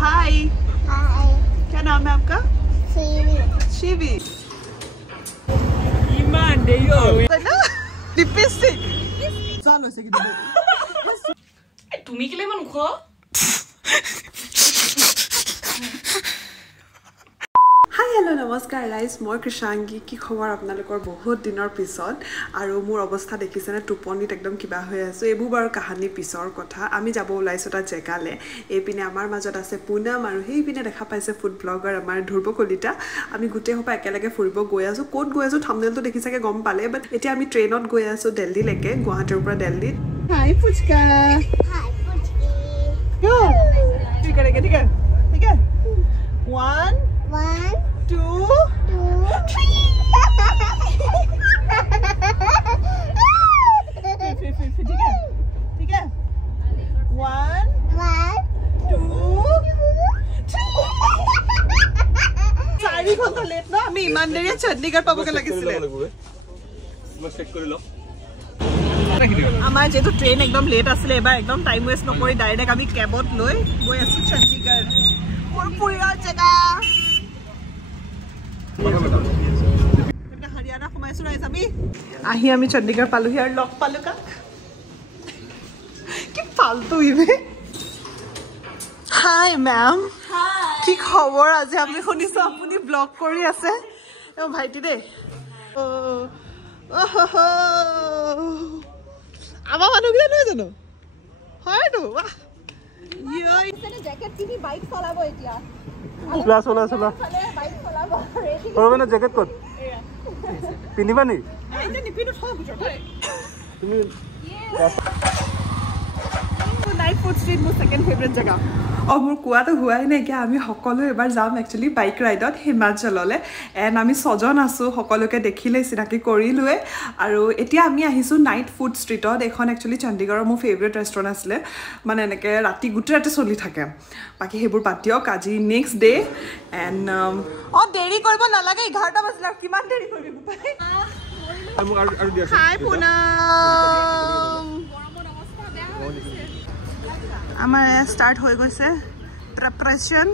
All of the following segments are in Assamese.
हाय हाय क्या नाम है आपका शिवी ईमान देयो लिपस्टिक जानो से कि তুমি কেলে মান উখ हाय हेलो नमस्कार गाइस মই কৃষাঙ্গী কি খবৰ আপোনালোকৰ বহুত দিনৰ পিছত আৰু মোৰ অৱস্থা দেখিছেনে টোপনিত একদম কিবা হৈ আছে এইবোৰ বাৰু কাহানী পিছৰ কথা আমি যাব ওলাইছো তা জেগালে এইপিনে আমাৰ মাজত আছে পুনম আৰু সেইপিনে দেখা পাইছে ফুড ব্লগাৰ আমাৰ ধ্ৰুৱ কলিতা আমি গুটে হপা একেলগে ফুৰিব গৈ আছো কোত গৈ আছো থাম্বনেলটো দেখিছাকে গম পালে বাট এতিয়া আমি ট্ৰেইনত গৈ আছো দিল্লী লৈকে গুৱাহাটীৰ পৰা দিল্লী হাই পুচকা हाय पुचकी गो ठीक है 1 2 ठीक है 1 2 4 घंटा लेट ना আমি ইমান দেৰি চণ্ডীগড় পাবগে লাগিছিল মই চেক কৰি লও আমাৰ যেটো ট্ৰেইন একদম লেট আছিল এবাৰ একদম টাইম ওয়েস্ট নকৰি ডাইৰেক্ট আমি কেবত লৈ গৈ আছো চণ্ডীগড় মোৰ পুৰীয়া জেগা हरियाणा घुमाइছো राइस আমি আহি আমি চণ্ডীগড় পালোহি আৰু লগ পালো কা কি ফালতু ইবে হাই ম্যাম হাই কি খবৰ আজি আমি শুনিছো আপুনি ব্লগ কৰি আছে ও ভাইটি দে আমাৰ মানুহ কি নহয় জানো হয়তো বাহ ইয় ইসনে জ্যাকেট কিনি বাইক চলাব এতিয়া ক্লাস হলা বাইক চলাব ৰেডি কৰবে না জ্যাকেট কত পিনিবা নি এই নিপিনো থ তুমি নাইট ফুড স্ট্रीट মোৰ সেকেন্ড ফেভাৰিট জায়গা মোৰ কোৱাটো হোৱাই নাই কি আমি সকলো এবাৰ যাম একচুয়ালি বাইক ৰাইডত হিমাচললে এন্ড আমি ছজন আছো সকলোকে দেখিলে চিনাকি কৰিলুৱে আৰু এতিয়া আমি আহিছো নাইট ফুড স্ট্ৰীটত এখন একচুয়ালি চণ্ডীগড়ৰ মোৰ ফেভাৰিট ৰেষ্টুৰেন্ট আছিল মানে এনেকে ৰাতি গুটে ৰাতি চলি থাকে বাকি হেবোৰ পাতিয়ক আজি নেক্সট ডে এন্ড দেৰি কৰিব নালাগে 11টা বাজিল আৰু কিমান দেৰি কৰিবি গুপাই আৰু দিয়া হাই পুনম আমাৰ স্টাৰ্ট হয়ে গেছে প্ৰিপাৰেশন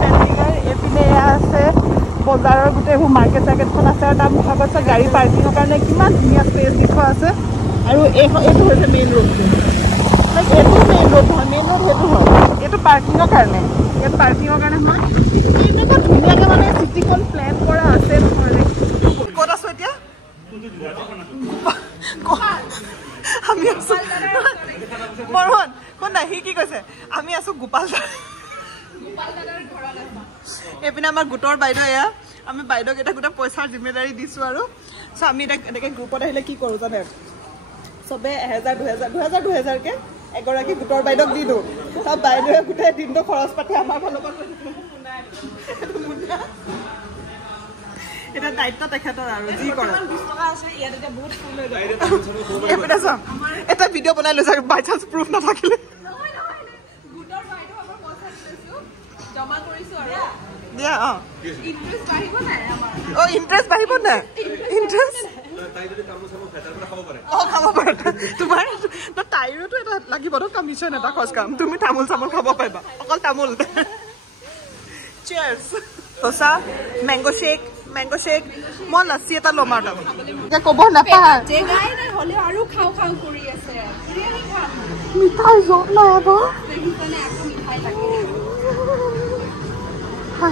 চণ্ডীগড় এপিনে আছে বজাৰৰ গুটে মাৰ্কেট সাৰ্কেটখন আছে আৰু তাৰ মুখাগত গাড়ী পাৰ্কিঙৰ কাৰণে কিমান ধুনীয়া স্পেচ দি থোৱা আছে আৰু এইটো হৈছে মেইন ৰোডটো লাইক এইটো মেইন ৰোড হয় মেইন ৰোড সেইটো হয় এইটো পাৰ্কিঙৰ কাৰণে ইয়াত পাৰ্কিঙৰ কাৰণে হয় এনেকুৱা ধুনীয়াকৈ মানে চিটিখন প্লেন কৰা আছে নহয় ক'ত আছো এতিয়া আমি আছো মৰহন কোন নাহি কি কৈছে আমি আছো গোপাল দাদাৰ ঘৰত এপিনে আমাৰ গোটৰ বাইদেউ এয়া আমি বাইদেউক এটা গোটা পইচাৰ জিম্মেদাৰি দিছো আৰু সো আমি এনেকৈ গ্ৰুপত আহিলে কি কৰো জানে সবে 1000 কে এগৰাকী গোটৰ বাইদেউক দি দিওঁ সব বাইদেউৱে গোটেই দিনটো খৰচ পাতি আমাৰ ফালৰ পৰা এটা দায়িত্ব তেখেতৰ আৰু যি কৰে 20 টকা আছে ইয়াত এটা বহুত ফুল হৈ যায় এপিনে চাম এটা ভিডিও বনাই লৈছে বাই চান্স প্ৰুফ নাথাকিলে নহয় গুটৰ বাইদেউ আমাৰ পইচা দিছো জমা কৰিছো আৰু দিয়া ইন্টাৰেষ্ট বাঢ়িব নাই আমাৰ ইন্টাৰেষ্ট বাঢ়িব নাই ইন্টাৰেষ্ট তাই যদি কাম চাম ফেটাৰ পৰা খাব পাৰে তোমাৰ ন তাইৰটো এটা লাগিব ন কমিশন এটা খৰচ কাম তুমি তামুল চামুল খাব পাৰিবা অকল তামুল চিয়াৰ্স তোসা मैंगो शेक मन लस्सी এটা লমাৰ দাম কে কব নাপা যে গাই নাই হলে আৰু খাও কৰি আছে বিৰিয়ানি খাম মিঠাই জোক না আবা দেখিছনে একো মিঠাই লাগে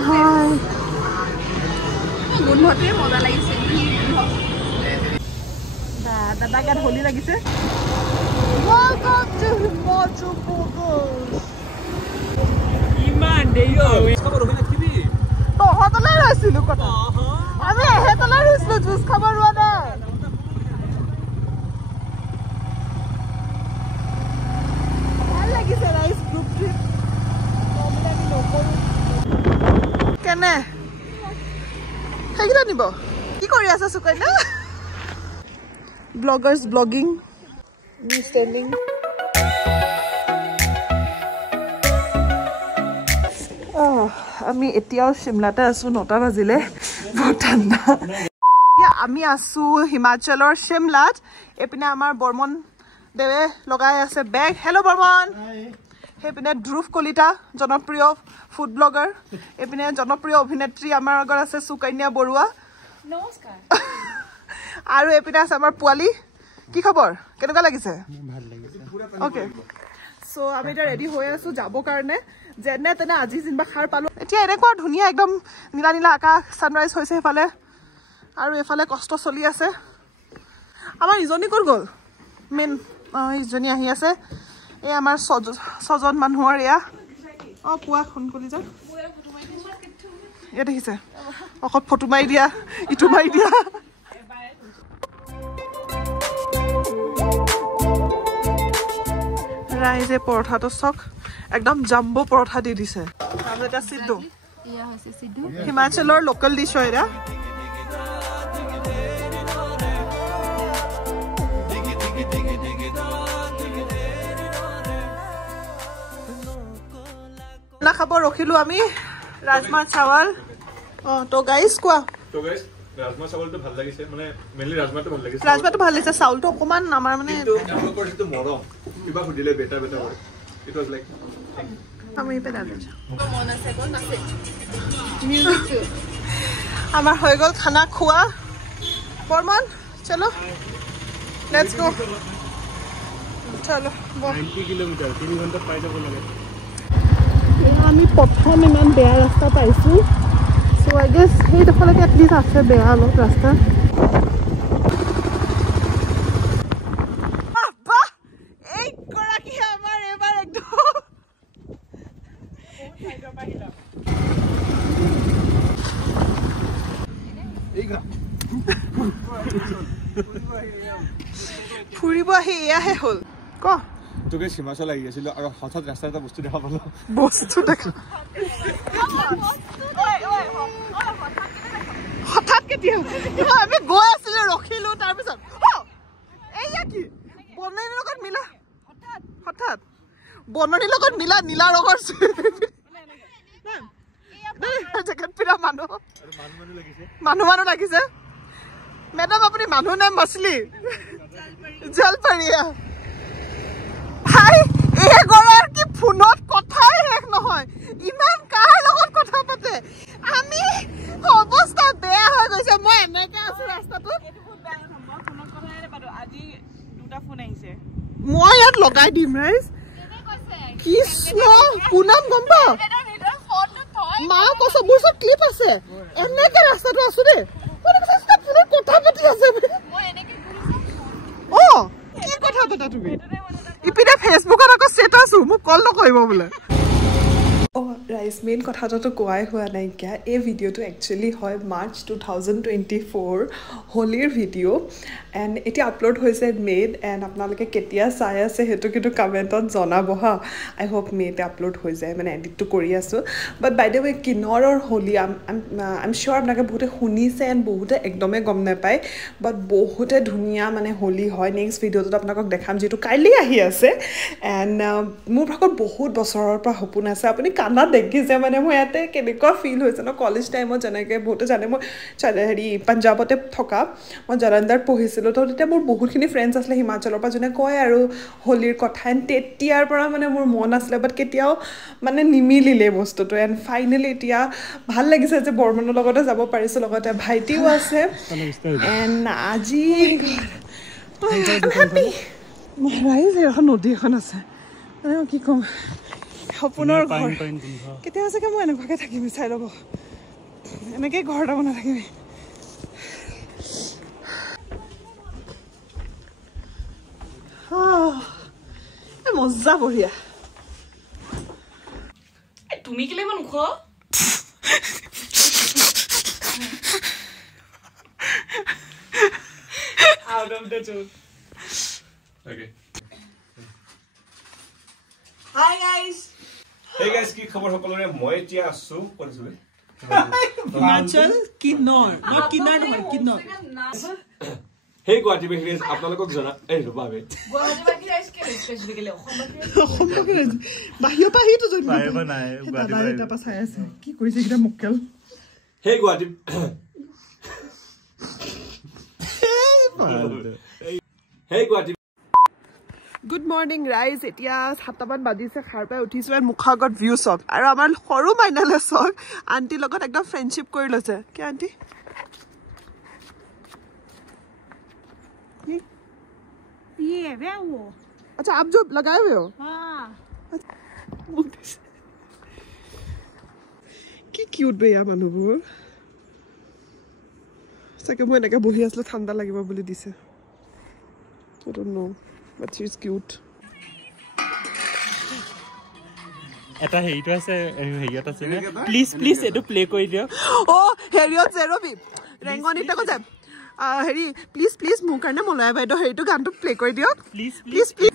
হাই গুণতে মজা লাগিছে দাদা গাত হলি লাগিছে welcome to Himachal Pradesh ইমান দেইও খবৰ হৈ নাকিবি তো হতলে ৰৈছিলো কথা আমি হেতলে ৰৈছিলো জুস খাবৰ ৰোৱা নাই ভাল লাগিছে ৰাইস গ্ৰুপ ট্ৰিপ কমলে আমি নকৰো কেনে হেগিলা নিব কি কৰি আছা সুকন্যা ব্লগাৰ্স ব্লগিং মি স্টেন্ডিং আমি এতিয়াও শিমলাতে আছো 9টা বাজিলে বহুত ঠাণ্ডা আমি আছো হিমাচলৰ শিমলাত এপিনে আমাৰ বৰ্মন দেৱে লগাই আছে বেগ হেল্ল' বৰ্মন সেইপিনে ধ্ৰুৱ কলিতা জনপ্ৰিয় ফুড ব্লগাৰ এইপিনে জনপ্ৰিয় অভিনেত্ৰী আমাৰ আগত আছে সুকন্যা বৰুৱা নমস্কাৰ আৰু এইপিনে আছে আমাৰ পোৱালি কি খবৰ কেনেকুৱা লাগিছে ভাল লাগিছে ওকে সো আমি এটা ৰেডি হৈ আছো যাব কাৰণে যেনে তেনে আজি জিনবা খাৰ পালো এতিয়া এনেকুৱা ধুনীয়া একদম নীলা নীলা আকাশ সানৰাইজ হৈছে এফালে আৰু এফালে কষ্ট চলি আছে আমাৰ ইজনী ক'ত গ'ল মেন ইজনী আহি আছে এই আমাৰ ছজন মানুহৰ এয়া কোৱা সোনকলি যা ইয়াত দেখিছে অকল ফটো মাৰি দিয়া ইটো মাৰি দিয়া ৰাইজে পৰঠাটো চক একদম জাম্বো পৰঠা দি দিছে তাৰপিছত এটা সিদ্ধু এয়া হৈছে সিদ্ধু হিমাচলৰ লোকেল ডিছ হয় এটা না খাব ৰখিলো আমি ৰাজমা চাৱল তো গাইস কোৱা তো গাইস ৰাজমা চাৱলটো ভাল লাগিছে মানে মেইনলি ৰাজমাটো ভাল লাগিছে ৰাজমাটো ভাল লাগিছে চাউলটো অকমান আমাৰ মানে কিন্তু তেওঁলোকৰ যেটো মৰম কিবা খুদিলে বেটা বেটা হয় ইট वाज লাইক আমি পেলালো মন আছে কোন আছে মিউজিক আমাৰ হৈ গ'ল খানা খোৱা বৰ্মন চলো লেটস গো চলো 90 কিলোমিটাৰ 3 ঘণ্টা পাই যাব লাগে আমি প্ৰথম ইমান বেয়া ৰাস্তা পাইছো সো আই গেছ সেইডোখৰলৈকে এটলিষ্ট আছে বেয়া অলপ ৰাস্তা এই গৰাকী আমাৰ এবাৰ একদম ফুৰিব আহি এয়াহে হ'ল ক তোকে হিমাচল আহি আছিল আৰু হঠাৎ ৰাস্তাত এটা বস্তু দেখা পালো বস্তু দেখা হঠাৎ কেতিয়া আমি গৈ আছিলে ৰখিলো তাৰপিছত এইয়া কি বননিৰ লগত মিলা হঠাৎ বননিৰ লগত মিলা নীলা ৰঙৰ জেকেট পিন্ধা মানুহ লাগিছে মেডাম আপুনি মানুহ নে মাছলি জলপৰীয়া ভাই এগৰাকী ফোনত কথাই শেষ নহয় ইমান কাৰ লগত কথা পাতে আমি অৱস্থা বেয়া হৈ গৈছে মই এনেকে আছো ৰাস্তাটোত মই ইয়াত লগাই দিম ৰাইজ কৃষ্ণ পুনম গম পাও মা কৈছে মোৰ ওচৰত ক্লিপ আছে এনেকে ৰাস্তাটো আছো দেই কথা পাতি আছে কি কথা পাতা তুমি ইপিনে ফেচবুকত আকৌ ষ্টেটাছো মোক কল নকৰিব বোলে ৰাইজ মেইন কথাটো কোৱাই হোৱা নাইকিয়া এই ভিডিঅ'টো একচুৱেলি হয় মাৰ্চ 2024 হোলীৰ ভিডিঅ' এণ্ড এতিয়া আপলোড হৈছে মে'ত এণ্ড আপোনালোকে কেতিয়া চাই আছে সেইটো কিন্তু কমেণ্টত জনাব হা আই হোপ মে'তে আপলোড হৈ যায় মানে এডিটটো কৰি আছোঁ বাট বাই দ্য ৱে কিন্নৰৰ হোলী আই এম চিয়'ৰ আপোনালোকে বহুতে শুনিছে এণ্ড বহুতে একদমেই গম নাপায় বাট বহুতে ধুনীয়া মানে হোলী হয় নেক্সট ভিডিঅ'টোত আপোনালোকক দেখাম যিহেতু কাইলৈ আহি আছে এণ্ড মোৰ ভাগত বহুত বছৰৰ পৰা সপোন আছে আপুনি কান্দাত দেখিছে মানে মই ইয়াতে কেনেকুৱা ফিল হৈছে ন কলেজ টাইমত যেনেকৈ বহুতে জানে মই পাঞ্জাৱতে থকা মই জলন্ধাৰত পঢ়িছিলোঁ তো তেতিয়া মোৰ বহুতখিনি ফ্ৰেণ্ডছ আছিলে হিমাচলৰ পৰা যোনে কয় আৰু হোলীৰ কথা এণ্ড তেতিয়াৰ পৰা মানে মোৰ মন আছিলে বাট কেতিয়াও মানে নিমিলিলে বস্তুটো এণ্ড ফাইনেলি এতিয়া ভাল লাগিছে যে বৰ্মনৰ লগতে যাব পাৰিছোঁ লগতে ভাইটিও আছে এণ্ড আজি ৰাইজ এখন নদী এখন আছে কি ক'ম সপোনৰ ঘৰ কেতিয়াবা চাগে মই এনেকুৱাকৈ থাকিবি চাই ল'ব এনেকৈ ঘৰ এটা বনাই থাকিবি মজা বঢ়িয়া তুমি কেলে ইমান ওখ out of the zone okay hi guys hey guys কি খবৰ সকলোৰে মই এতিয়া আছো কৰিছো হিমাচল কিন্নৰ নট কিন্নৰ নহয় কিন্নৰ hey গুৱাহাটী বেহৰিজ আপোনালোকক জনা এই ৰবাবে গুৱাহাটী বাকি ৰাইজ কে স্পেচিফিকলি অসম বাকি ৰাইজ বাহিৰ পৰা আহিটো জনি পাইব নাই গুৱাহাটী বাহিৰ পৰা চাই আছে কি কৰিছে কিটা মক্কেল hey Guwahati hey Guwahati good morning ৰাইজ এতিয়া 7টামান বাজিছে সাৰ পাই উঠিছো আৰু মুখৰ আগত ভিউ চাওক আৰু আমাৰ সৰু মাইনালে চাওক আন্টিৰ লগত একদম ফ্ৰেণ্ডশ্বিপ কৰি লৈছে কি আন্টি ये वे वो अच्छा आप जो लगाए हुए हो हाँ কি কিউট বেয়া মানুহবোৰ চাগে মই এনেকৈ বহি আছিলো ঠাণ্ডা লাগিব বুলি দিছে I don't know but she's cute এটা হেৰিটো আছে হেৰিয়ত আছে নে প্লিজ প্লিজ এটো প্লে কৰি দিও ও হেৰিয়ত জেৰবি ৰেংগনিতে কৈছে হেৰি প্লিজ প্লিজ মোৰ কাৰণে মলয়া বাইদেউ হেৰিটো গানটো প্লে কৰি দিয়ক প্লিজ প্লিজ প্লিজ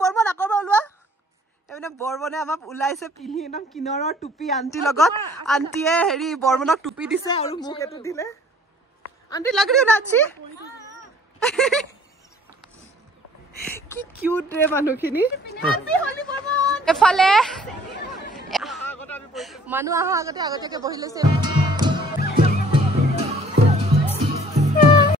বৰবন আকৌ ওলোৱা এনে বৰবনে আমাক ওলাইছে পিন্ধি একদম কিনৰৰ টুপি আন্টি লগত আন্টিয়ে হেৰি বৰবনক টুপি দিছে আৰু মোক এটো দিলে আন্টি লাগ ৰি না আছি কি কিউট ৰে মানুহখিনি এফালে মানুহ আহা আগতে আগতীয়াকে বহি লৈছে